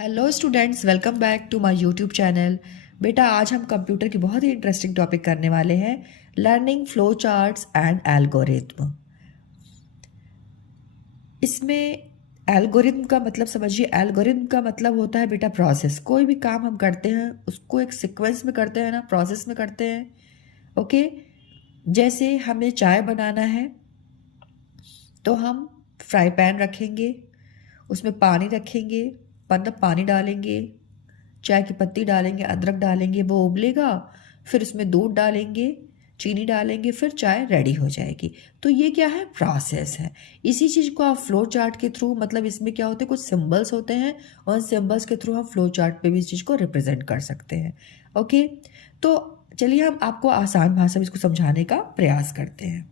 Hello students, welcome back to my YouTube channel. बेटा, आज हम कंप्यूटर की बहुत ही इंटरेस्टिंग टॉपिक करने वाले हैं, learning flow charts and algorithm. इसमें एल्गोरिथम का मतलब समझिए। एल्गोरिथम का मतलब होता है बेटा प्रोसेस। कोई भी काम हम करते हैं उसको एक सीक्वेंस में करते हैं ना, प्रोसेस में करते हैं। ओके, जैसे हमें चाय बनाना है तो हम फ्राई पैन रखेंगे, उसमें पानी रखेंगे, मतलब पानी डालेंगे, चाय की पत्ती डालेंगे, अदरक डालेंगे, वो उबलेगा, फिर उसमें दूध डालेंगे, चीनी डालेंगे, फिर चाय रेडी हो जाएगी। तो ये क्या है? प्रोसेस है। इसी चीज़ को आप फ्लो चार्ट के थ्रू, मतलब इसमें क्या होते हैं, कुछ सिंबल्स होते हैं और सिंबल्स के थ्रू हम फ्लो चार्ट पे भी इस चीज़ को रिप्रेजेंट कर सकते हैं। ओके, तो चलिए हम आपको आसान भाषा में इसको समझाने का प्रयास करते हैं।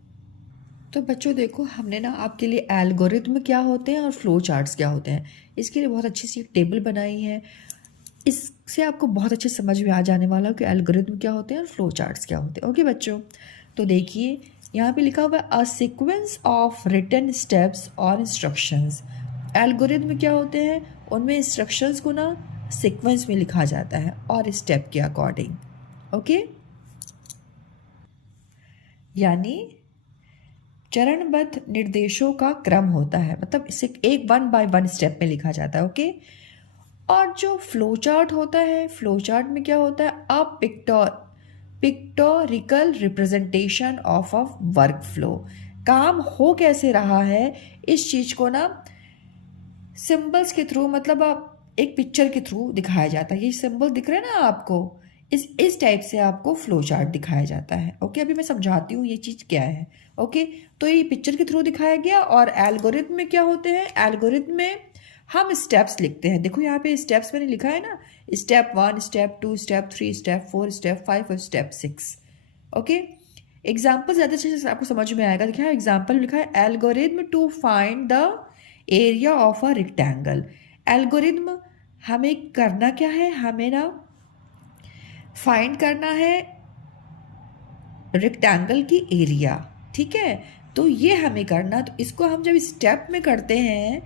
तो बच्चों देखो, हमने ना आपके लिए एल्गोरिथम क्या होते हैं और फ्लो चार्ट्स क्या होते हैं इसके लिए बहुत अच्छी सी टेबल बनाई है। इससे आपको बहुत अच्छे समझ में आ जाने वाला कि एल्गोरिथम क्या होते हैं और फ्लो चार्ट्स क्या होते हैं। ओके बच्चों, तो देखिए यहाँ पे लिखा हुआ है a sequence of written steps और इंस्ट्रक्शंस। एल्गोरिथम क्या होते हैं? उनमें इंस्ट्रक्शंस को ना सीक्वेंस में लिखा जाता है और स्टेप के अकॉर्डिंग। ओके, यानी चरणबद्ध निर्देशों का क्रम होता है, मतलब इसे एक वन बाय वन स्टेप में लिखा जाता है। ओके, और जो फ्लो चार्ट होता है, फ्लो चार्ट में क्या होता है? A pictorial representation of a work flow. काम हो कैसे रहा है इस चीज को ना सिंबल्स के थ्रू, मतलब आप एक पिक्चर के थ्रू दिखाया जाता है। ये सिंबल दिख रहे हैं ना आपको, इस टाइप से आपको फ्लो चार्ट दिखाया जाता है। ओके, अभी मैं समझाती हूँ ये चीज़ क्या है। ओके, तो ये पिक्चर के थ्रू दिखाया गया। और एल्गोरिथम में क्या होते हैं? एल्गोरिथम में हम स्टेप्स लिखते हैं। देखो यहाँ पे स्टेप्स मैंने लिखा है ना, step 1, step 2, step 3, step 4, step 5 और स्टेप 6। ओके, एग्जाम्पल ज़्यादा अच्छे से आपको समझ में आएगा। देखिए एग्जाम्पल लिखा है algorithm to find the area of a rectangle. Algorithm हमें करना क्या है? हमें ना फाइंड करना है रेक्टेंगल की एरिया। ठीक है, तो ये हमें करना, तो इसको हम जब स्टेप में करते हैं,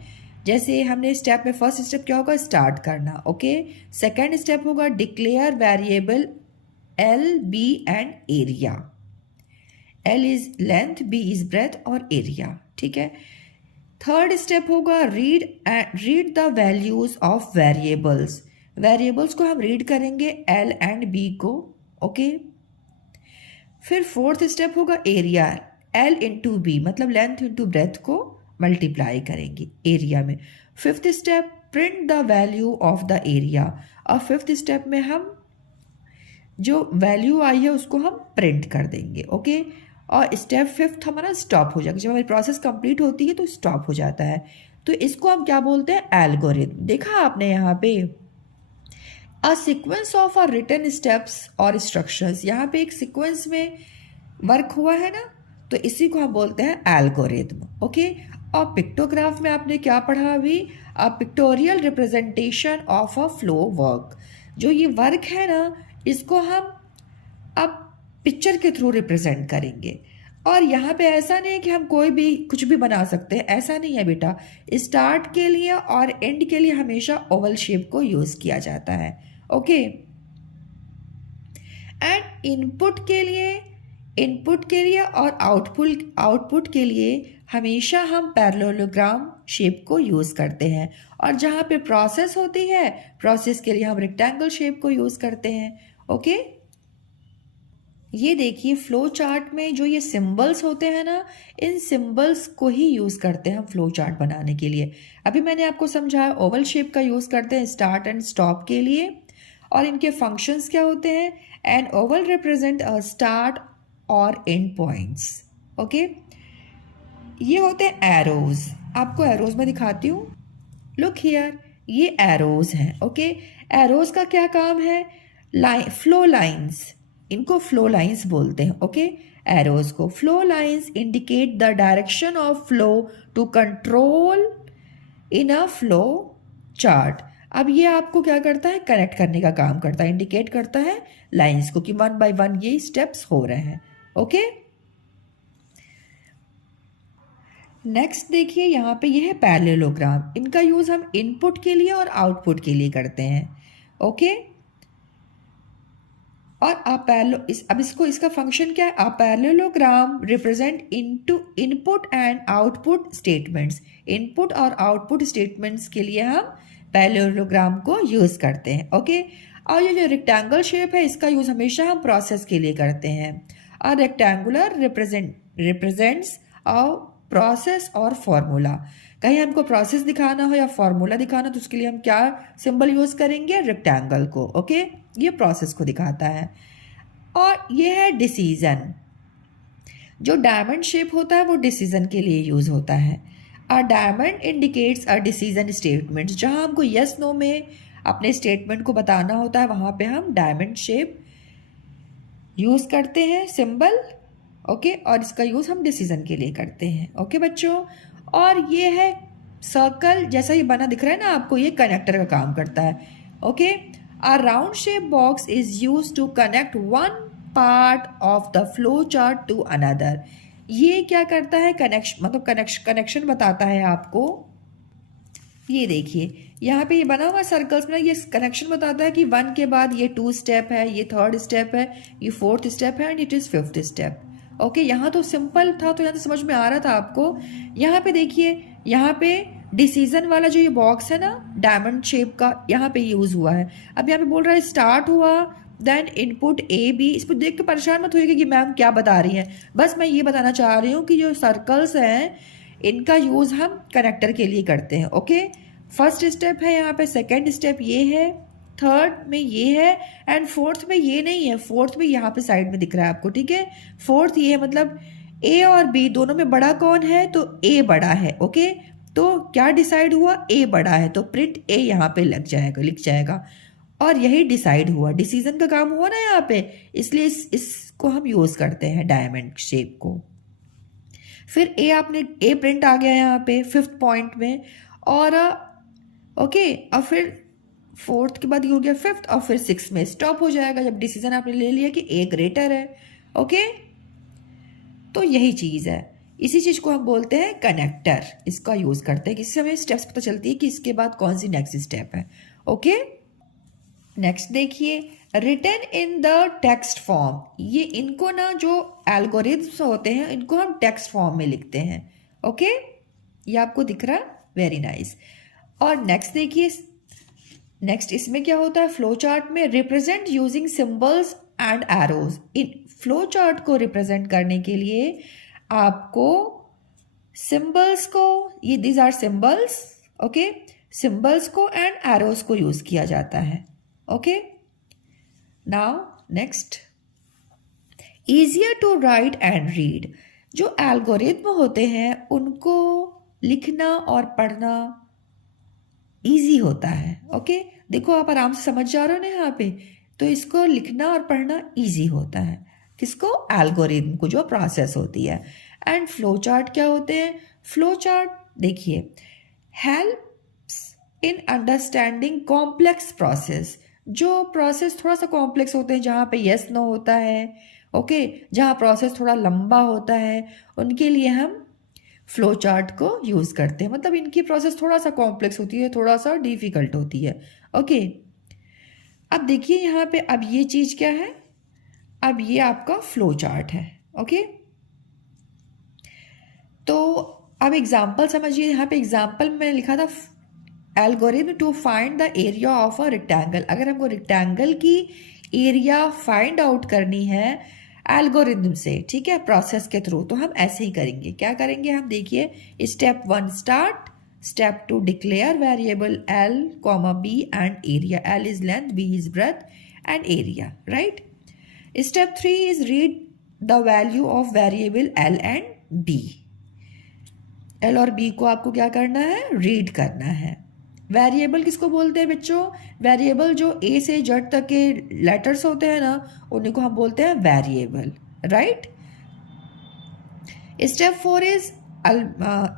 जैसे हमने स्टेप में फर्स्ट स्टेप क्या होगा? स्टार्ट करना। ओके, सेकंड स्टेप होगा declare variable L, B and area. L is length, B is breadth और एरिया। ठीक है, थर्ड स्टेप होगा read the values of variables. Variables को हम रीड करेंगे, एल एंड बी को। ओके, फिर फोर्थ स्टेप होगा एरिया। एल इंटू बी, मतलब लेंथ इंटू ब्रेथ को मल्टीप्लाई करेंगे एरिया में। Fifth step print the value of the area. और फिफ्थ स्टेप में हम जो वैल्यू आई है उसको हम प्रिंट कर देंगे। ओके, और स्टेप फिफ्थ हमारा स्टॉप हो जाएगा। जब हमारी प्रोसेस कंप्लीट होती है तो स्टॉप हो जाता है। तो इसको हम क्या बोलते हैं? एल्गोरिथम। देखा आपने यहाँ पे a sequence of a written steps और इंस्ट्रक्शंस। यहाँ पे एक सीक्वेंस में वर्क हुआ है ना, तो इसी को हम बोलते हैं एल्गोरिथम। ओके, और पिक्टोग्राफ में आपने क्या पढ़ा अभी? अ pictorial representation of a flow work. जो ये वर्क है ना, इसको हम अब पिक्चर के थ्रू रिप्रेजेंट करेंगे। और यहाँ पे ऐसा नहीं है कि हम कोई भी कुछ भी बना सकते हैं, ऐसा नहीं है बेटा। स्टार्ट के लिए और एंड के लिए हमेशा ओवल शेप को यूज किया जाता है। ओके, एंड इनपुट के लिए और आउटपुट के लिए हमेशा हम पैरेललोग्राम शेप को यूज करते हैं। और जहाँ पे प्रोसेस होती है, प्रोसेस के लिए हम रेक्टेंगल शेप को यूज करते हैं। ओके, ये देखिए फ्लो चार्ट में जो ये सिंबल्स होते हैं ना, इन सिंबल्स को ही यूज करते हैं हम फ्लो चार्ट बनाने के लिए। अभी मैंने आपको समझाया ओवल शेप का यूज करते हैं स्टार्ट एंड स्टॉप के लिए। और इनके फंक्शंस क्या होते हैं? An oval represent a start और एंड पॉइंट्स। ओके, ये होते हैं एरोज। आपको एरोज में दिखाती हूँ, लुक हियर, ये एरोज हैं। ओके, एरोज का क्या काम है? फ्लो लाइंस, इनको फ्लो लाइंस बोलते हैं। ओके, एरोज को flow lines indicate the direction of flow to control in a flow chart. अब ये आपको क्या करता है? कनेक्ट करने का काम करता है, इंडिकेट करता है लाइंस को कि वन बाय वन ये स्टेप्स हो रहे हैं। ओके, नेक्स्ट देखिए यहाँ पे ये है पैरेललोग्राम। इनका यूज़ हम इनपुट के लिए और आउटपुट के लिए करते हैं। ओके, और अब इसको इसका फंक्शन क्या है? A parallelogram represent into input and output statements. Input और आउटपुट स्टेटमेंट्स के लिए हम पैरेललोग्राम को यूज़ करते हैं। ओके, और ये जो रेक्टेंगल शेप है इसका यूज़ हमेशा हम प्रोसेस के लिए करते हैं। और रेक्टेंगुलर रिप्रेजेंट्स अ प्रोसेस और फॉर्मूला। कहीं हमको प्रोसेस दिखाना हो या फॉर्मूला दिखाना तो उसके लिए हम क्या सिंबल यूज़ करेंगे? रेक्टेंगल को। ओके, ये प्रोसेस को दिखाता है। और ये है डिसीजन। जो डायमंड शेप होता है वो डिसीजन के लिए यूज़ होता है। A diamond indicates a decision statement. जहाँ हमको यस नो में अपने स्टेटमेंट को बताना होता है वहाँ पे हम डायमंड शेप यूज़ करते हैं सिंबल। ओके, और इसका यूज़ हम डिसीजन के लिए करते हैं। ओके बच्चों, और ये है सर्कल जैसा ये बना दिख रहा है ना आपको, ये कनेक्टर का काम करता है। Okay, a round shape box is use to connect one part of the flow chart to another. ये क्या करता है? कनेक्शन बताता है आपको। ये देखिए यहाँ पे ये बना हुआ सर्कल्स में ये कनेक्शन बताता है कि 1 के बाद ये 2 स्टेप है, ये 3rd स्टेप है, ये 4th स्टेप है and it is 5th step. Okay, यहाँ तो सिंपल था तो यहाँ तो समझ में आ रहा था आपको। यहाँ पे देखिए, यहाँ पे डिसीजन वाला जो ये बॉक्स है ना डायमंड शेप का, यहाँ पे यूज़ हुआ है। अब यहाँ पे बोल रहा है स्टार्ट हुआ, देन इनपुट ए बी। इस पर देख के परेशान मत होइएगा कि मैम क्या बता रही हैं, बस मैं ये बताना चाह रही हूँ कि जो सर्कल्स हैं इनका यूज़ हम कनेक्टर के लिए करते हैं। ओके, फर्स्ट स्टेप है यहाँ पे, सेकेंड स्टेप ये है, थर्ड में ये है एंड फोर्थ में ये नहीं है। फोर्थ में यहाँ पे साइड में दिख रहा है आपको, ठीक है। फोर्थ ये है, मतलब ए और बी दोनों में बड़ा कौन है? तो ए बड़ा है। ओके, तो क्या डिसाइड हुआ? ए बड़ा है तो प्रिंट ए यहाँ पे लिख जाएगा और यही डिसाइड हुआ, डिसीजन का काम हुआ ना यहाँ पे, इसलिए इसको हम यूज़ करते हैं डायमंड शेप को। फिर ए प्रिंट आ गया यहाँ पे 5th पॉइंट में, और ओके, और फिर 4th के बाद ये हो गया 5th और फिर 6th में स्टॉप हो जाएगा जब डिसीजन आपने ले लिया कि ए ग्रेटर है। ओके, तो यही चीज़ है, इसी चीज़ को हम बोलते हैं कनेक्टर। इसका यूज़ करते हैं, इससे हमें स्टेप्स पता चलती है कि इसके बाद कौन सी नेक्स्ट स्टेप है। ओके, नेक्स्ट देखिए, written in the text form. ये इनको ना जो एल्गोरिथम्स होते हैं इनको हम टेक्स्ट फॉर्म में लिखते हैं। ओके, ये आपको दिख रहा है, वेरी नाइस। और नेक्स्ट देखिए, नेक्स्ट इसमें क्या होता है? फ्लो चार्ट में represent using symbols and arrows. इन फ्लो चार्ट को रिप्रेजेंट करने के लिए आपको सिंबल्स को, ये these are symbols, okay, symbols को एंड एरोज को यूज किया जाता है। Okay, now next, easier to write and read. जो एल्गोरिथम होते हैं उनको लिखना और पढ़ना इजी होता है। ओके, देखो आप आराम से समझ जा रहे हो ना यहाँ पे, तो इसको लिखना और पढ़ना इजी होता है। किसको? एल्गोरिथम को, जो प्रोसेस होती है। एंड फ्लो चार्ट क्या होते हैं? फ्लो चार्ट देखिए, helps in understanding complex process. जो प्रोसेस थोड़ा सा कॉम्प्लेक्स होते हैं, जहाँ पे यस नो होता है, ओके, जहाँ प्रोसेस थोड़ा लंबा होता है, उनके लिए हम फ्लो चार्ट को यूज़ करते हैं। मतलब इनकी प्रोसेस थोड़ा सा कॉम्प्लेक्स होती है, थोड़ा सा डिफिकल्ट होती है। ओके, अब देखिए यहाँ पे, अब ये चीज़ क्या है? अब ये आपका फ्लो चार्ट है। ओके, तो अब एग्जाम्पल समझिए। यहाँ पे एग्जाम्पल में मैंने लिखा था algorithm to find the area of a rectangle. अगर हमको रेक्टेंगल की एरिया फाइंड आउट करनी है एल्गोरिथम से, ठीक है, प्रोसेस के थ्रू, तो हम ऐसे ही करेंगे। क्या करेंगे हम? देखिए, step 1 start, step 2 declare variable L, B and area. L is length, B is breadth and area, right. Step 3 is read the value of variable L and B। L और B को आपको क्या करना है? रीड करना है। Variable किसको बोलते हैं बच्चों? वेरिएबल जो A से Z तक के लेटर्स होते हैं ना, उन्हीं को हम बोलते हैं variable, right. Step 4 is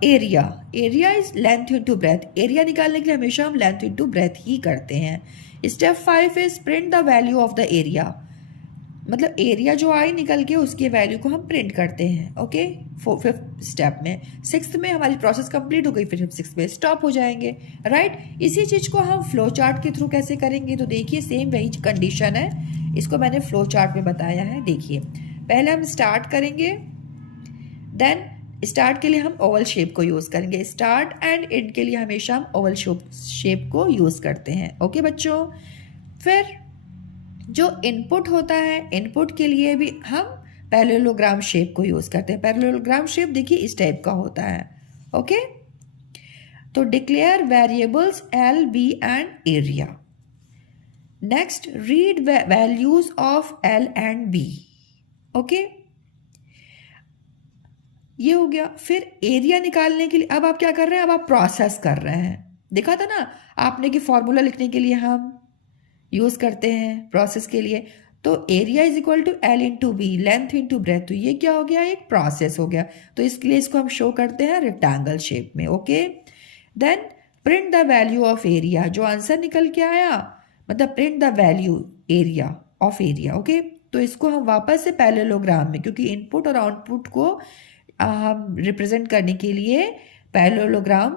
area. Area is length into breadth. Area निकालने के लिए हमेशा हम लेंथ इनटू ब्रेथ ही करते हैं। Step 5 is print the value of the area. मतलब एरिया जो आए निकल के उसके वैल्यू को हम प्रिंट करते हैं। ओके, फिफ्थ स्टेप में, सिक्स्थ में हमारी प्रोसेस कंप्लीट हो गई, फिर हम सिक्स्थ में स्टॉप हो जाएंगे। राइट, इसी चीज़ को हम फ्लो चार्ट के थ्रू कैसे करेंगे, तो देखिए सेम वही कंडीशन है, इसको मैंने फ्लो चार्ट में बताया है। देखिए पहले हम स्टार्ट करेंगे, देन स्टार्ट के लिए हम ओवल शेप को यूज़ करेंगे, स्टार्ट एंड एंड के लिए हमेशा हम ओवल शेप को यूज़ करते हैं। ओके बच्चों, फिर जो इनपुट होता है, इनपुट के लिए भी हम पैरेललोग्राम शेप को यूज़ करते हैं। पैरेललोग्राम शेप देखिए इस टाइप का होता है। ओके, तो declare variables L, B and area. Next, read values of L and B. Okay, ये हो गया। फिर एरिया निकालने के लिए अब आप क्या कर रहे हैं, अब आप प्रोसेस कर रहे हैं। देखा था ना आपने कि फॉर्मूला लिखने के लिए हम यूज़ करते हैं प्रोसेस के लिए, तो area is equal to L into B, length into breadth, तो ये क्या हो गया, एक प्रोसेस हो गया। तो इसके लिए इसको हम शो करते हैं रेक्टेंगल शेप में। Okay, then print the value of area, जो आंसर निकल के आया मतलब print the value area of area. Okay, तो इसको हम वापस से पैरेललोग्राम में, क्योंकि इनपुट और आउटपुट को हम रिप्रेजेंट करने के लिए पैरेललोग्राम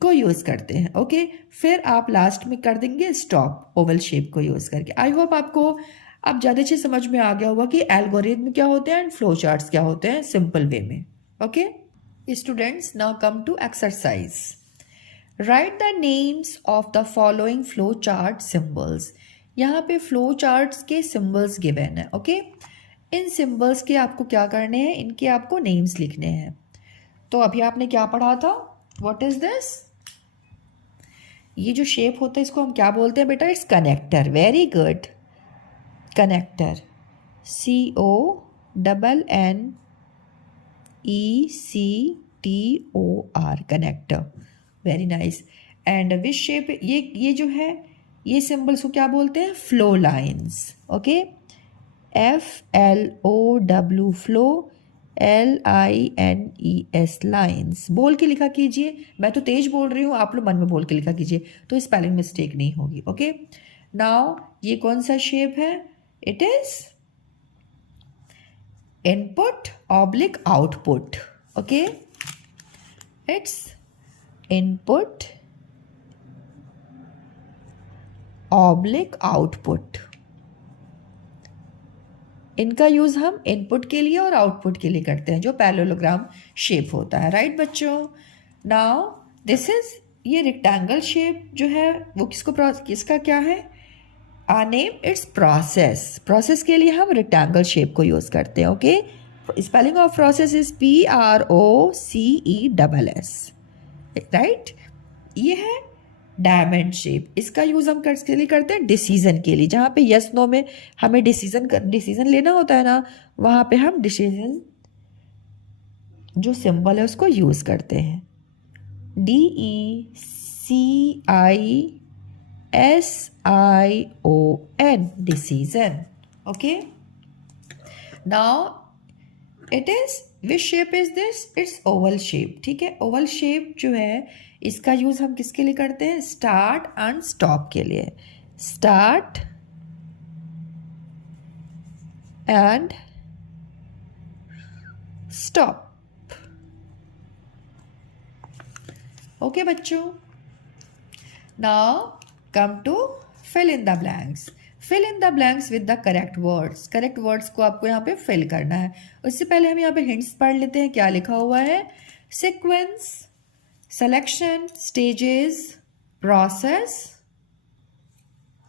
को यूज़ करते हैं। ओके, फिर आप लास्ट में कर देंगे स्टॉप ओवल शेप को यूज़ करके। आई होप आपको अब ज़्यादा अच्छे समझ में आ गया होगा कि एल्गोरिथम क्या होते हैं एंड फ्लो चार्ट्स क्या होते हैं सिंपल वे में। Okay students, now come to exercise. Write the names of the following flow chart symbols. यहाँ पे फ्लो चार्ट्स के सिंबल्स गिवन है। ओके, इन सिंबल्स के आपको क्या करने हैं, इनके आपको नेम्स लिखने हैं। तो अभी आपने क्या पढ़ा था, व्हाट इज दिस, ये जो शेप होता है इसको हम क्या बोलते हैं बेटा, it's connector. Very good, connector, CONNECTOR, connector, very nice. And which shape, ये जो है ये सिंबल्स को क्या बोलते हैं, flow lines. Okay, FLOW, flow, LINES, lines. बोल के लिखा कीजिए, मैं तो तेज बोल रही हूँ, आप लोग मन में बोल के लिखा कीजिए, तो स्पेलिंग मिस्टेक नहीं होगी। ओके, नाउ ये कौन सा शेप है, it is input oblique output. Okay, it's input oblique output. इनका यूज़ हम इनपुट के लिए और आउटपुट के लिए करते हैं, जो पैरेललोग्राम शेप होता है। राइट बच्चों, नाउ दिस इज, ये रेक्टेंगल शेप जो है वो किसका क्या है, नेम इट्स प्रोसेस। प्रोसेस के लिए हम रेक्टेंगल शेप को यूज़ करते हैं। Okay, spelling of process is PROCESS। Right, ये है डायमंड शेप, इसका यूज़ हम किसके लिए करते हैं, डिसीजन के लिए। जहाँ पे यस नो में हमें डिसीजन लेना होता है ना, वहाँ पे हम डिसीजन जो सिंबल है उसको यूज़ करते हैं, DECISION, decision. Okay, now it is, which shape is this, it's Oval shape. ठीक है, ओवल शेप जो है इसका यूज हम किसके लिए करते हैं, स्टार्ट एंड स्टॉप के लिए। Start and stop. ओके बच्चों, now come to fill in the blanks. Fill in the blanks with the correct words. Correct words को आपको यहाँ पे फिल करना है। उससे पहले हम यहाँ पे हिंट्स पढ़ लेते हैं, क्या लिखा हुआ है, sequence, selection, stages, process,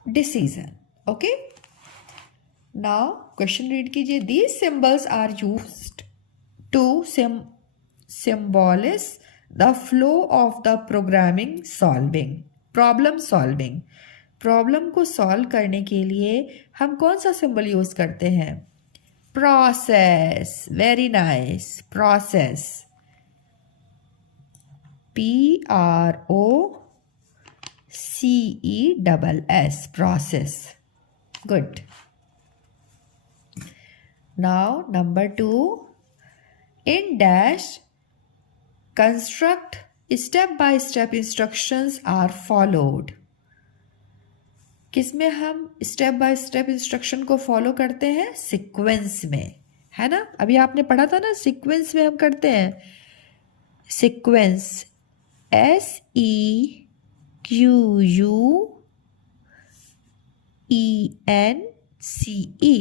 decision. Okay, now question read कीजिए, these symbols are used to symbolize the flow of the problem solving। Problem को सॉल्व करने के लिए हम कौन सा सिंबल यूज करते हैं, process. Very nice, process, PROCESS, process. Good. Now number 2, in dash construct step by step instructions are followed। किसमें हम स्टेप बाय स्टेप इंस्ट्रक्शन को फॉलो करते हैं? सीक्वेंस में, है ना। अभी आपने पढ़ा था ना, सीक्वेंस में हम करते हैं। Sequence, SEQUENCE,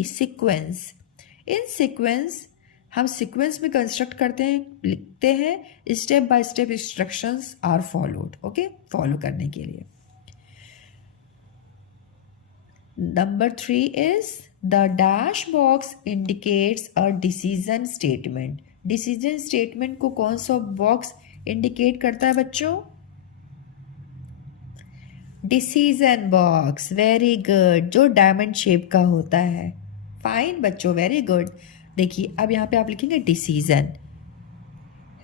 sequence. In sequence, हम सीक्वेंस में कंस्ट्रक्ट करते हैं, लिखते हैं, step by step instructions are followed, okay, follow करने के लिए। Number 3 is the dash box indicates a decision statement. Decision statement को कौन सा बॉक्स इंडिकेट करता है बच्चों? डिसीजन बॉक्स, वेरी गुड, जो डायमंड शेप का होता है। फाइन बच्चों, वेरी गुड। देखिए अब यहाँ पे आप लिखेंगे decision,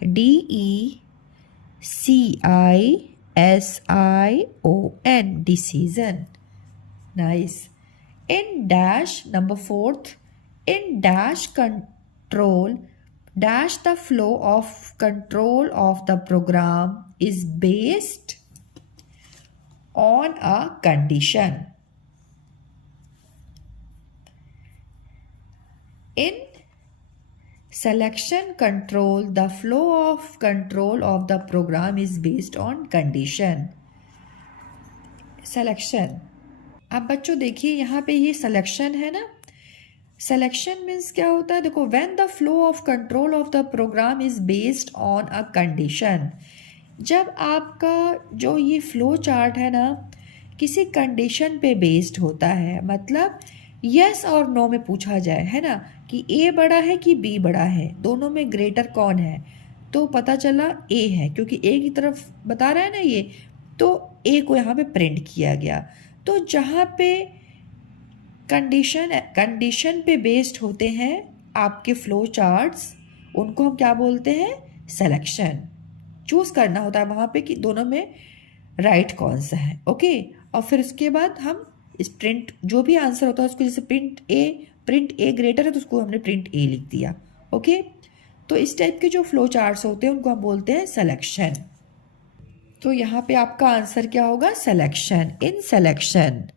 DECISION, decision. Nice. In dash, number 4th, in dash control, dash the flow of control of the program is based on a condition. In selection control, the flow of control of the program is based on condition. Selection. अब बच्चों देखिए यहाँ पे ये selection है ना। Selection means क्या होता है? देखो, when the flow of control of the program is based on a condition. जब आपका जो ये फ्लो चार्ट है ना किसी कंडीशन पे बेस्ड होता है, मतलब यस और नो में पूछा जाए, है ना, कि ए बड़ा है कि बी बड़ा है, दोनों में ग्रेटर कौन है, तो पता चला ए है, क्योंकि ए की तरफ बता रहा है ना ये, तो ए को यहाँ पे प्रिंट किया गया। तो जहाँ पे कंडीशन पे बेस्ड होते हैं आपके फ्लो चार्ट्स, उनको हम क्या बोलते हैं? सिलेक्शन। चूज़ करना होता है वहाँ पे कि दोनों में राइट कौन सा है, ओके। और फिर उसके बाद हम इस प्रिंट, जो भी आंसर होता है उसको, जैसे प्रिंट ए ग्रेटर है तो उसको हमने प्रिंट ए लिख दिया, ओके। तो इस टाइप के जो फ्लो चार्ट्स होते हैं उनको हम बोलते हैं सिलेक्शन। तो यहाँ पे आपका आंसर क्या होगा? Selection. In selection,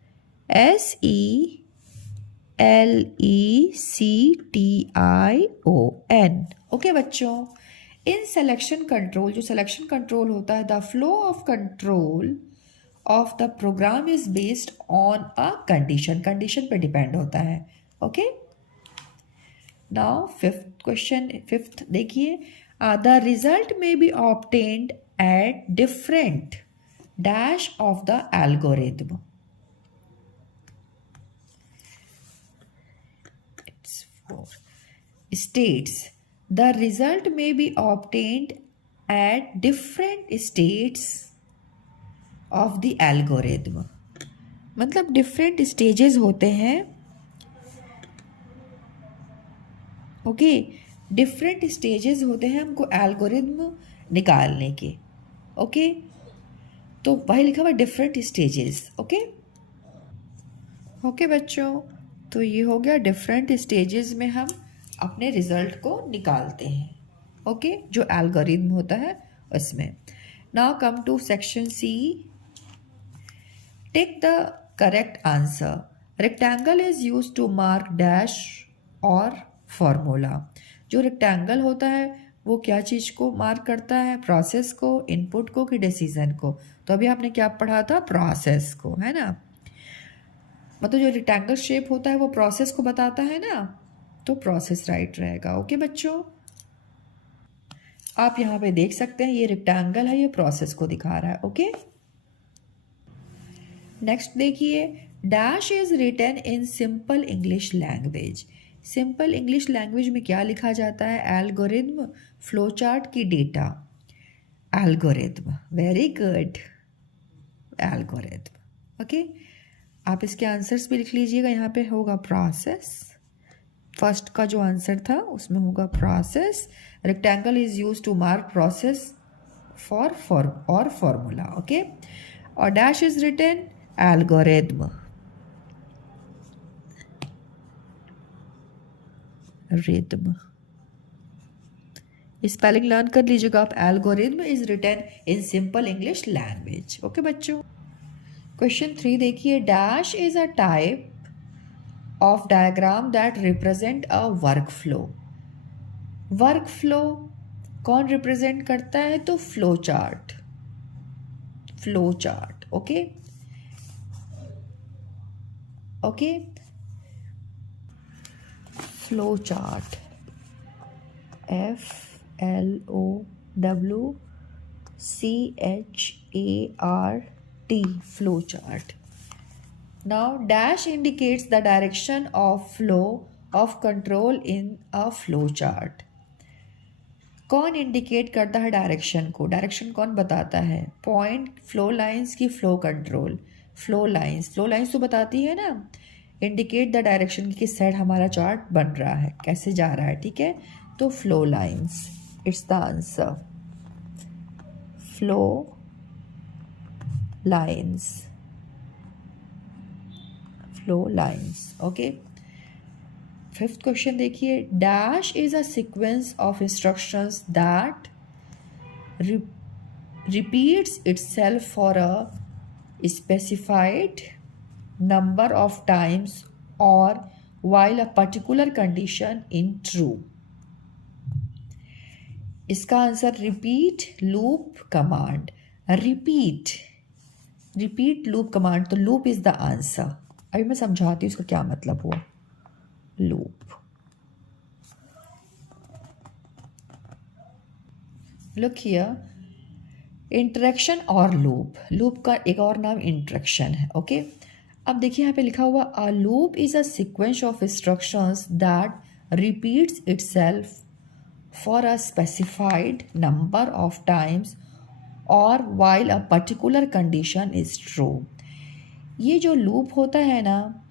SELECTION, okay बच्चों। इन सिलेक्शन कंट्रोल, जो सिलेक्शन कंट्रोल होता है, the flow of control of the program is based on a condition, condition पे डिपेंड होता है, okay. Now fifth question, fifth देखिए, the result may be obtained at different dash of the algorithm. It's 4 states. The result may be obtained at different states of the algorithm. मतलब different stages होते हैं, okay, different stages होते हैं हमको algorithm निकालने के, okay. तो वही लिखा हुआ डिफरेंट स्टेजेस, ओके। ओके बच्चों, तो ये हो गया डिफरेंट स्टेजेस में हम अपने रिजल्ट को निकालते हैं, ओके, जो एल्गोरिथम होता है उसमें। Now come to section C, take the correct answer. Rectangle is use to mark dash और फॉर्मूला। जो रेक्टेंगल होता है वो क्या चीज़ को मार्क करता है? प्रोसेस को, इनपुट को, कि डिसीजन को? तो अभी आपने क्या पढ़ा था? प्रोसेस को, है ना। मतलब जो रेक्टेंगल शेप होता है वो प्रोसेस को बताता है ना, तो प्रोसेस राइट रहेगा, ओके बच्चों। आप यहाँ पे देख सकते हैं ये रेक्टेंगल है, ये प्रोसेस को दिखा रहा है, ओके। नेक्स्ट देखिए, dash is written in simple English language. Simple English language में क्या लिखा जाता है? एल्गोरिथम, फ्लो चार्ट की data. Algorithm, very good, algorithm, okay. आप इसके आंसर्स भी लिख लीजिएगा। यहाँ पे होगा प्रोसेस, फर्स्ट का जो आंसर था उसमें होगा process. Rectangle is use to mark process for और फॉर्मूला, ओके। और dash is written algorithm, rhythm. Spelling learn कर लीजिएगा आप। Algorithm is written in simple English language, okay बच्चों। क्वेश्चन 3 देखिए, dash is a type of diagram that represent a work flow. Work flow कौन represent करता है? तो flow chart, flow chart. Okay okay, flow chart, FLOWCHART, flow chart. Now dash indicates the direction of flow of control in a flow chart. कौन indicate करता है direction को? Direction कौन बताता है? पॉइंट फ्लो लाइंस की फ्लो कंट्रोल, फ्लो लाइंस तो बताती है ना, इंडिकेट द डायरेक्शन की किस साइड हमारा चार्ट बन रहा है, कैसे जा रहा है। ठीक है, तो flow lines, it's the answer, flow lines, flow lines. Okay, fifth question देखिए, dash is a sequence of instructions that repeats itself for a specified number of times or while a particular condition in true. इसका answer repeat loop command, repeat loop command, तो loop is the answer. अभी मैं समझाती हूँ इसका क्या मतलब हुआ। लूप, लुक हियर, इंटरेक्शन और लूप का एक और नाम इंटरेक्शन है। ओके, अब देखिए यहाँ पे लिखा हुआ, a loop is a sequence of instructions that repeats itself for a specified number of times और while a particular condition is true। ये जो लूप होता है ना,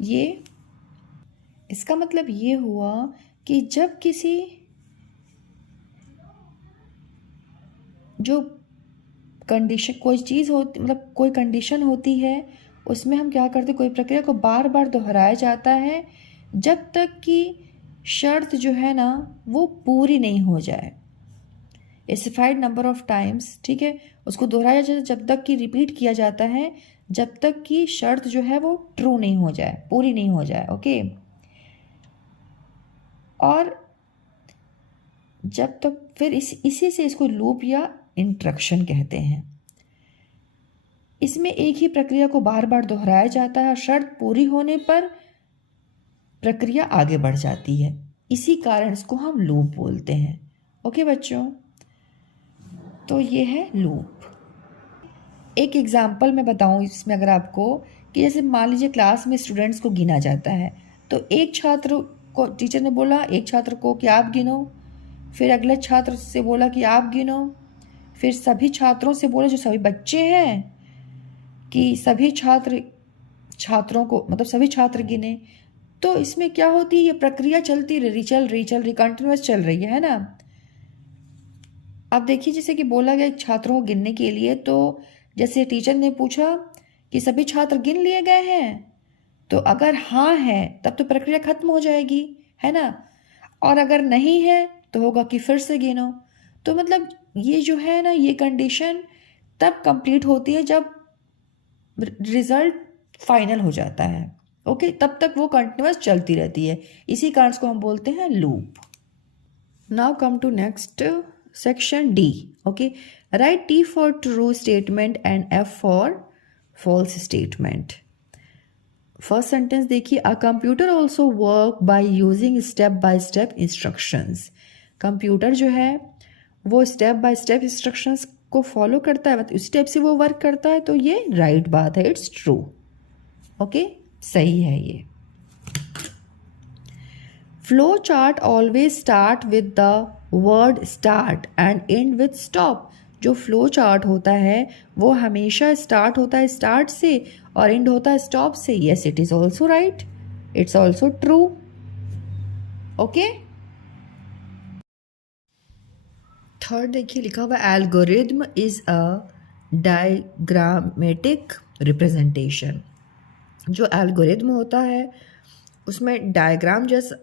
ये इसका मतलब ये हुआ कि जब किसी जो कंडीशन, कोई चीज़ होती, मतलब कोई कंडीशन होती है, उसमें हम क्या करते, कोई प्रक्रिया को बार बार दोहराया जाता है जब तक कि शर्त जो है ना वो पूरी नहीं हो जाए। स्पेसिफाइड नंबर ऑफ टाइम्स, ठीक है, उसको दोहराया जाए जब तक कि, रिपीट किया जाता है जब तक कि शर्त जो है वो ट्रू नहीं हो जाए, पूरी नहीं हो जाए। ओके, और जब तक फिर इसी से इसको लूप या इंटरेक्शन कहते हैं। इसमें एक ही प्रक्रिया को बार बार दोहराया जाता है और शर्त पूरी होने पर प्रक्रिया आगे बढ़ जाती है, इसी कारण इसको हम लूप बोलते हैं। ओके बच्चों, तो ये है लूप। एक एग्जाम्पल मैं बताऊं इसमें अगर आपको, कि जैसे मान लीजिए क्लास में स्टूडेंट्स को गिना जाता है, तो एक छात्र को टीचर ने बोला, एक छात्र को कि आप गिनो, फिर अगले छात्र से बोला कि आप गिनो, फिर सभी छात्रों से बोला, जो सभी बच्चे हैं, कि सभी छात्रों को, मतलब सभी छात्र गिने। तो इसमें क्या होती है, ये प्रक्रिया चलती रही, चल रही कंटिन्यूअस चल रही है ना। अब देखिए, जैसे कि बोला गया छात्रों को गिनने के लिए, तो जैसे टीचर ने पूछा कि सभी छात्र गिन लिए गए हैं, तो अगर हाँ है तब तो प्रक्रिया खत्म हो जाएगी, है ना, और अगर नहीं है तो होगा कि फिर से गिनो। तो मतलब ये जो है ना, ये कंडीशन तब कंप्लीट होती है जब रिजल्ट फाइनल हो जाता है। ओके, तब तक वो कंटिन्यूअस चलती रहती है, इसी कारण को हम बोलते हैं loop. Now come to next section D. Okay, write T for true statement and F for false statement. First sentence देखिए, a computer also work by using step by step instructions. Computer जो है वो step by step instructions को follow करता है, मतलब इस step से वो वर्क करता है, तो ये राइट बात है, इट्स ट्रू। ओके, सही है ये। Flow chart always start with the word start and and with stop. जो फ्लो चार्ट होता है वो हमेशा स्टार्ट होता है स्टार्ट से और एंड होता है स्टॉप से। Yes, it is also right, it's also true. Okay, third देखिए, लिखा हुआ algorithm is a diagrammatic representation. जो एल्गोरिथम होता है उसमें डायग्राम जैसा,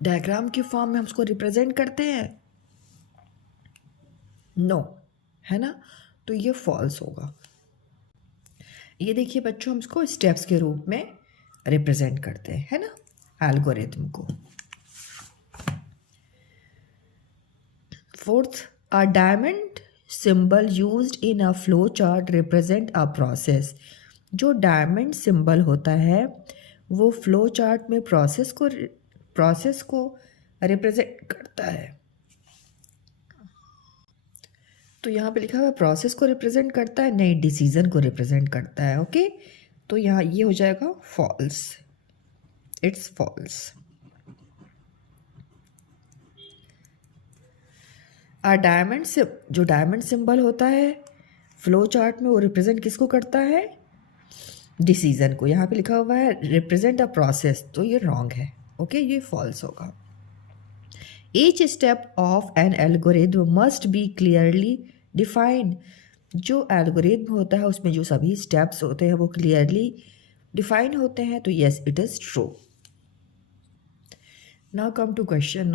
डायग्राम की फॉर्म में हम उसको रिप्रेजेंट करते हैं, नो, है ना, तो ये फॉल्स होगा। ये देखिए बच्चों, हम इसको स्टेप्स के रूप में रिप्रेजेंट करते हैं, है ना, एल्गोरिथम को। Fourth, a diamond symbol used in a flow chart represent a process. जो डायमंड सिंबल होता है वो फ्लो चार्ट में प्रोसेस को रिप्रेजेंट करता है। तो यहाँ पे लिखा हुआ प्रोसेस को रिप्रेजेंट करता है, नहीं डिसीजन को रिप्रेजेंट करता है। ओके, तो यहाँ ये हो जाएगा फॉल्स, इट्स फॉल्स। डायमंड से जो डायमंड सिंबल होता है फ्लो चार्ट में वो रिप्रेजेंट किसको करता है, डिसीजन को। यहाँ पे लिखा हुआ है रिप्रेजेंट अ प्रोसेस, तो ये रॉन्ग है। ओके, ये फॉल्स होगा। Each step of an algorithm must be clearly defined. जो एल्गोरिथम होता है उसमें जो सभी स्टेप्स होते हैं वो क्लियरली डिफाइन होते हैं, तो yes it is true. Now come to question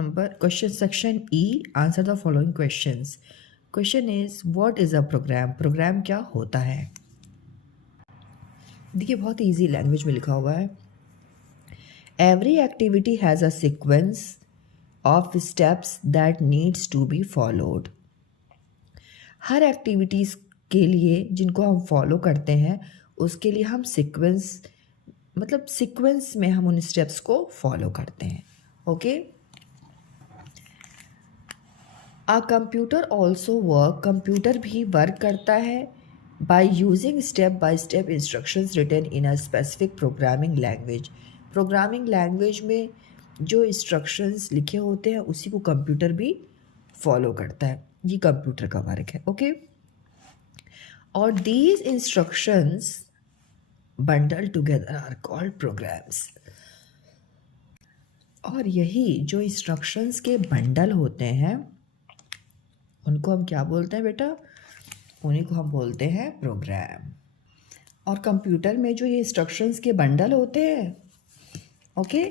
section E. Answer the following questions. Question is what is a program? Program क्या होता है? देखिए बहुत इजी लैंग्वेज में लिखा हुआ है। Every activity has a sequence of steps that needs to be followed. Her activities के लिए जिनको हम फॉलो करते हैं उसके लिए हम सीक्वेंस में हम उन स्टेप्स को फॉलो करते हैं। Okay, a computer also work, computer भी वर्क करता है by using step by step instructions written in a specific programming language. Programming language में जो इंस्ट्रक्शंस लिखे होते हैं उसी को कंप्यूटर भी फॉलो करता है, ये कंप्यूटर का वर्क है। ओके, और these instructions bundle together are called programs. और यही जो इंस्ट्रक्शंस के बंडल होते हैं उनको हम क्या बोलते हैं बेटा, उन्हीं को हम बोलते हैं प्रोग्राम। और कंप्यूटर में जो ये इंस्ट्रक्शंस के बंडल होते हैं, okay,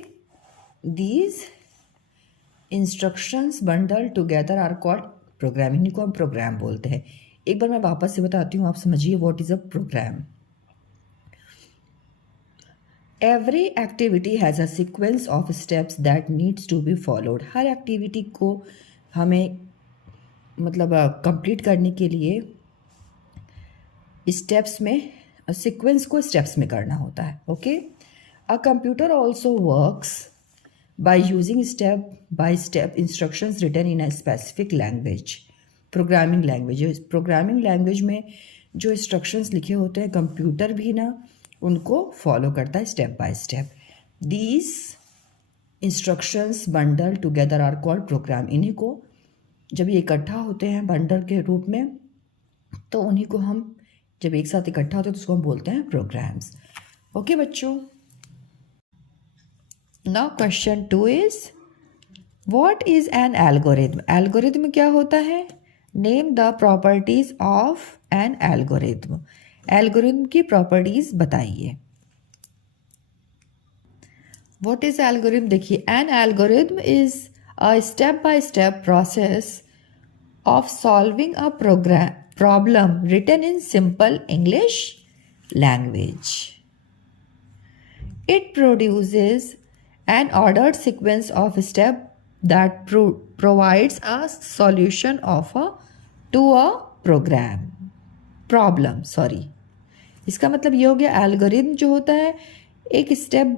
these instructions bundle together are called program, इन्हीं को हम प्रोग्राम बोलते हैं। एक बार मैं वापस से बताती हूँ, आप समझिए what is a program. Every activity has a sequence of steps that needs to be followed. हर एक्टिविटी को हमें कंप्लीट करने के लिए स्टेप्स में सीक्वेंस को स्टेप्स में करना होता है। Okay, a computer also works by using step by step instructions written in a specific language, programming language. Programming language में जो इंस्ट्रक्शंस लिखे होते हैं कंप्यूटर भी ना उनको फॉलो करता है step by step. These instructions bundle together are called program. इन्हीं को जब ये इकट्ठा होते हैं बंडल के रूप में, तो उन्हीं को हम जब एक साथ इकट्ठा होते हैं तो उसको हम बोलते हैं प्रोग्राम्स। ओके बच्चों, now question 2 is what is an algorithm. Algorithm क्या होता है? Name the properties of an algorithm. Algorithm की प्रॉपर्टीज बताइए। What is algorithm? देखिए, an algorithm is a step by step process of solving a problem written in simple English language. It produces an ordered sequence of steps that provides a solution to a problem. इसका मतलब ये हो गया algorithm जो होता है एक step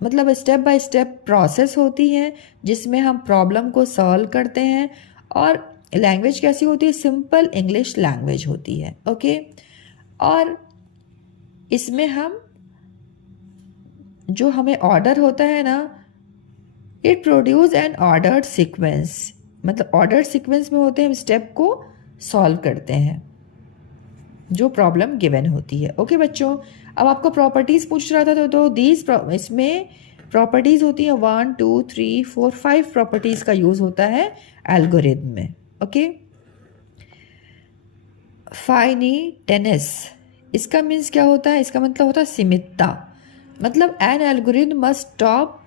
by step process होती है जिसमें हम प्रॉब्लम को सॉल्व करते हैं, और लैंग्वेज कैसी होती है? सिंपल इंग्लिश लैंग्वेज होती है। ओके, और इसमें हम जो हमें ऑर्डर होता है ना, it produce an ordered sequence, मतलब ऑर्डर्ड सीक्वेंस में होते हैं, हम स्टेप को सॉल्व करते हैं जो प्रॉब्लम गिवन होती है। ओके बच्चों, अब आपको प्रॉपर्टीज़ पूछ रहा था तो इसमें प्रॉपर्टीज़ होती हैं 1 2 3 4 5 प्रॉपर्टीज़ का यूज़ होता है एल्गोरिथम में। ओके, फाइनिटेनेस, इसका मीन्स क्या होता है? इसका मतलब होता है सीमितता। मतलब an algorithm must stop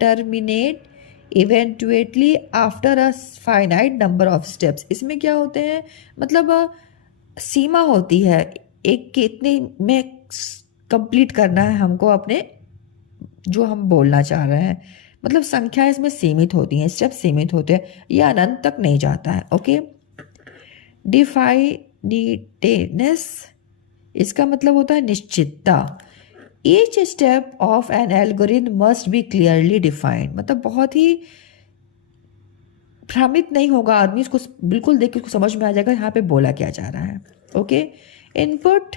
terminate eventually after a finite number of steps. इसमें क्या होते हैं? मतलब सीमा होती है, एक कितने में कंप्लीट करना है हमको अपने जो हम बोलना चाह रहे हैं। मतलब संख्या इसमें सीमित होती हैं, स्टेप सीमित होते हैं, यह अनंत तक नहीं जाता है। ओके, डिफाइनिटेनेस, इसका मतलब होता है निश्चितता। Each step of an algorithm must be clearly defined, मतलब बहुत ही भ्रमित नहीं होगा आदमी, इसको बिल्कुल देख के उसको समझ में आ जाएगा यहाँ पे बोला क्या जा रहा है। Okay, input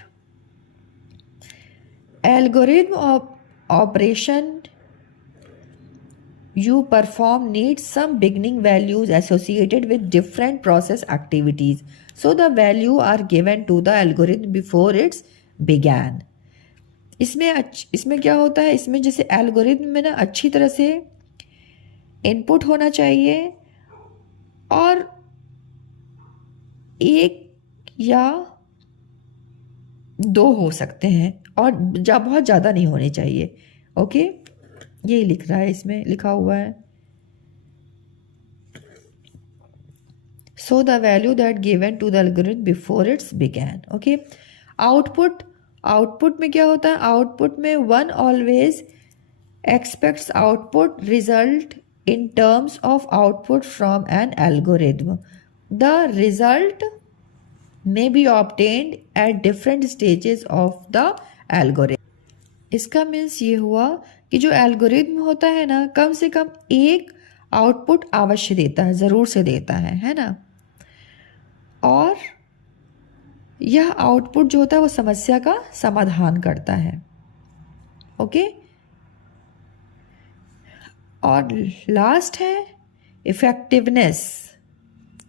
algorithm of operation you perform needs some beginning values associated with different process activities, so the value are given to the algorithm before it's began। इसमें क्या होता है, इसमें जैसे एल्गोरिथम में ना अच्छी तरह से इनपुट होना चाहिए और एक या दो हो सकते हैं और बहुत ज़्यादा नहीं होने चाहिए। ओके, यही लिख रहा है, इसमें लिखा हुआ है so the value that given to the algorithm before its began. Okay, output में क्या होता है, आउटपुट में one always expects output result in terms of output from an algorithm. The result may be obtained at different stages of the algorithm। इसका means ये हुआ कि जो एल्गोरिथम होता है ना, कम से कम एक आउटपुट अवश्य देता है, ज़रूर से देता है ना, और यह आउटपुट जो होता है वो समस्या का समाधान करता है। ओके, और लास्ट है effectiveness.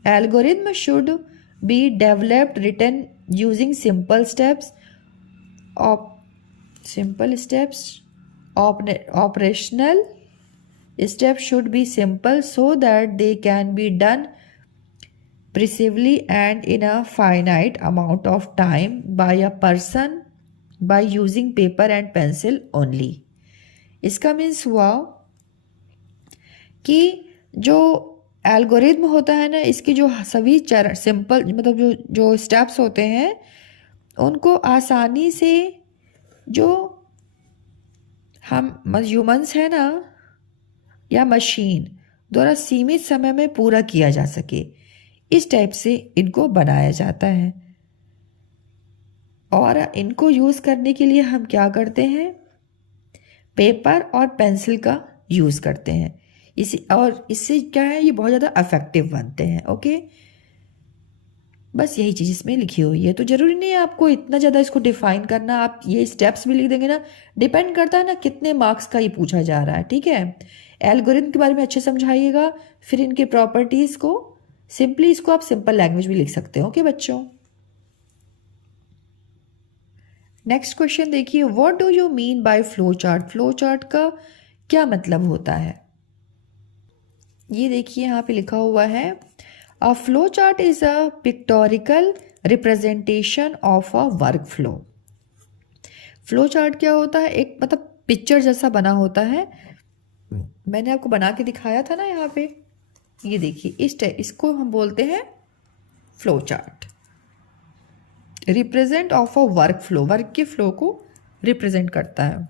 Algorithm should be developed written using simple steps operational steps should be simple so that they can be done precisely and in a finite amount of time by a person by using paper and pencil only। इसका means हुआ कि जो algorithm होता है ना, इसकी जो सभी चरण सिंपल मतलब जो स्टेप्स होते हैं उनको आसानी से जो हम ह्यूमंस है ना या मशीन द्वारा सीमित समय में पूरा किया जा सके, इस टाइप से इनको बनाया जाता है। और इनको यूज़ करने के लिए हम क्या करते हैं, पेपर और पेंसिल का यूज़ करते हैं। और इससे क्या है, ये बहुत ज़्यादा इफेक्टिव बनते हैं। ओके, बस यही चीज़ इसमें लिखी हुई है, तो ज़रूरी नहीं है आपको इतना ज़्यादा इसको डिफाइन करना। आप ये स्टेप्स भी लिख देंगे ना, डिपेंड करता है ना कितने मार्क्स का ये पूछा जा रहा है। ठीक है, एल्गोरिथम के बारे में अच्छे समझाइएगा, फिर इनके प्रॉपर्टीज़ को सिंपली, इसको आप सिंपल लैंग्वेज भी लिख सकते हो। ओके बच्चों, नेक्स्ट क्वेश्चन देखिए, what do you mean by flow chart. Flow chart का क्या मतलब होता है, ये देखिए यहाँ पे लिखा हुआ है, अ flow chart is a pictorial representation of a work flow. Flow chart क्या होता है, एक मतलब पिक्चर जैसा बना होता है। मैंने आपको बना के दिखाया था ना यहाँ पे, ये देखिए इसको हम बोलते हैं flow chart. Represent of a work flow, work के फ्लो को रिप्रेजेंट करता है।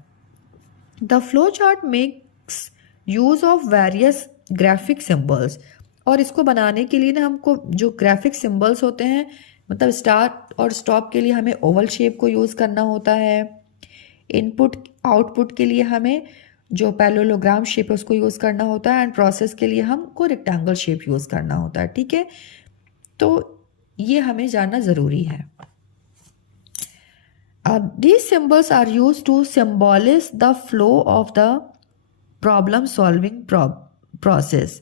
The flow chart makes use of various graphic symbols, और इसको बनाने के लिए ना हमको जो ग्राफिक सिंबल्स होते हैं, मतलब स्टार्ट और स्टॉप के लिए हमें ओवल शेप को यूज़ करना होता है। इनपुट आउटपुट के लिए हमें जो पैरेललोग्राम शेप है उसको यूज़ करना होता है, एंड प्रोसेस के लिए हमको रेक्टेंगल शेप यूज़ करना होता है। ठीक है, तो ये हमें जानना ज़रूरी है। These symbols are used to symbolize the flow of the problem solving process।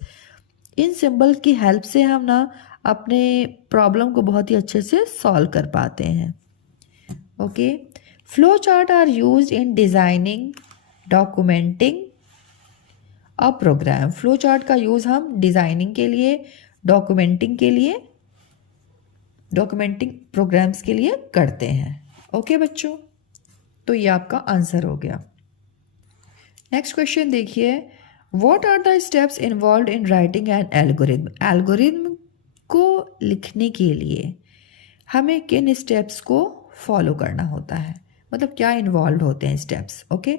In symbol की हेल्प से हम ना अपने प्रॉब्लम को बहुत ही अच्छे से सॉल्व कर पाते हैं। Okay, flow chart are used in designing documenting a program. Flow chart का यूज़ हम डिज़ाइनिंग के लिए, डॉक्यूमेंटिंग प्रोग्राम्स के लिए करते हैं। ओके बच्चों, तो ये आपका आंसर हो गया। नेक्स्ट क्वेश्चन देखिए, what are the steps involve in writing an algorithm. Algorithm को लिखने के लिए हमें किन स्टेप्स को फॉलो करना होता है, मतलब क्या इन्वॉल्व होते हैं स्टेप्स। ओके,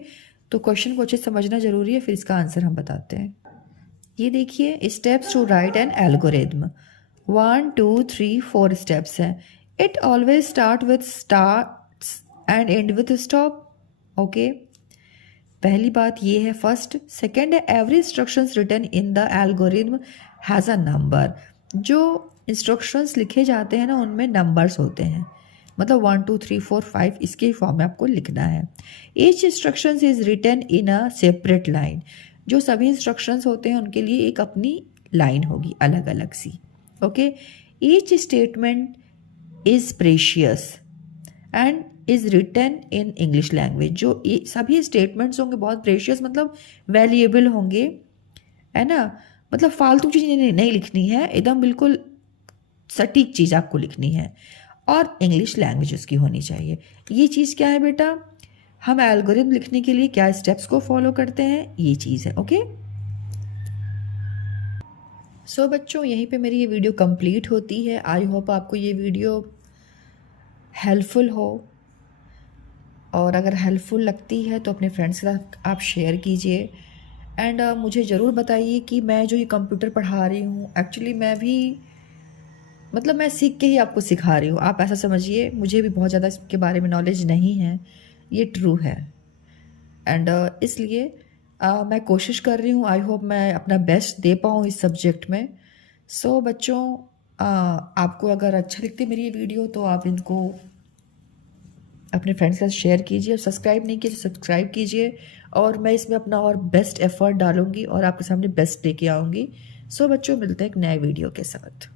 तो क्वेश्चन को अच्छे से समझना जरूरी है, फिर इसका आंसर हम बताते हैं। ये देखिए, steps to write an algorithm 1 2 3 4 steps हैं। It always start with start and end with stop. Okay, पहली बात ये है फर्स्ट। सेकेंड है every instructions written in the algorithm has a number. जो इंस्ट्रक्शंस लिखे जाते हैं ना उनमें नंबर्स होते हैं, मतलब 1 2 3 4 5 इसके फॉर्म में आपको लिखना है। Each instructions is written in a separate line. जो सभी इंस्ट्रक्शंस होते हैं उनके लिए एक अपनी लाइन होगी अलग अलग सी। Okay, each statement is precious and is written in English language. जो सभी स्टेटमेंट्स होंगे बहुत प्रेशियस, मतलब वैल्यूएबल होंगे, है ना, मतलब फालतू चीज़ नहीं लिखनी है, एकदम बिल्कुल सटीक चीज़ आपको लिखनी है, और इंग्लिश लैंग्वेज उसकी होनी चाहिए। ये चीज़ क्या है बेटा, हम एल्गोरिथम लिखने के लिए क्या स्टेप्स को फॉलो करते हैं, ये चीज़ है। ओके, सो बच्चों यहीं पे मेरी ये वीडियो कंप्लीट होती है। आई होप आपको ये वीडियो हेल्पफुल हो, और अगर हेल्पफुल लगती है तो अपने फ्रेंड्स के साथ आप शेयर कीजिए। एंड मुझे ज़रूर बताइए कि मैं जो ये कंप्यूटर पढ़ा रही हूँ एक्चुअली मैं भी, मतलब मैं सीख के ही आपको सिखा रही हूँ, आप ऐसा समझिए। मुझे भी बहुत ज़्यादा इसके बारे में नॉलेज नहीं है, ये ट्रू है। एंड इसलिए मैं कोशिश कर रही हूँ, आई होप मैं अपना बेस्ट दे पाऊँ इस सब्जेक्ट में। सो बच्चों, आपको अगर अच्छा लगती मेरी ये वीडियो तो आप इनको अपने फ्रेंड्स के साथ शेयर कीजिए, और सब्सक्राइब नहीं कीजिए सब्सक्राइब कीजिए, और मैं इसमें अपना और बेस्ट एफर्ट डालूंगी और आपके सामने बेस्ट लेके आऊँगी। सो बच्चों, मिलते हैं एक नए वीडियो के साथ।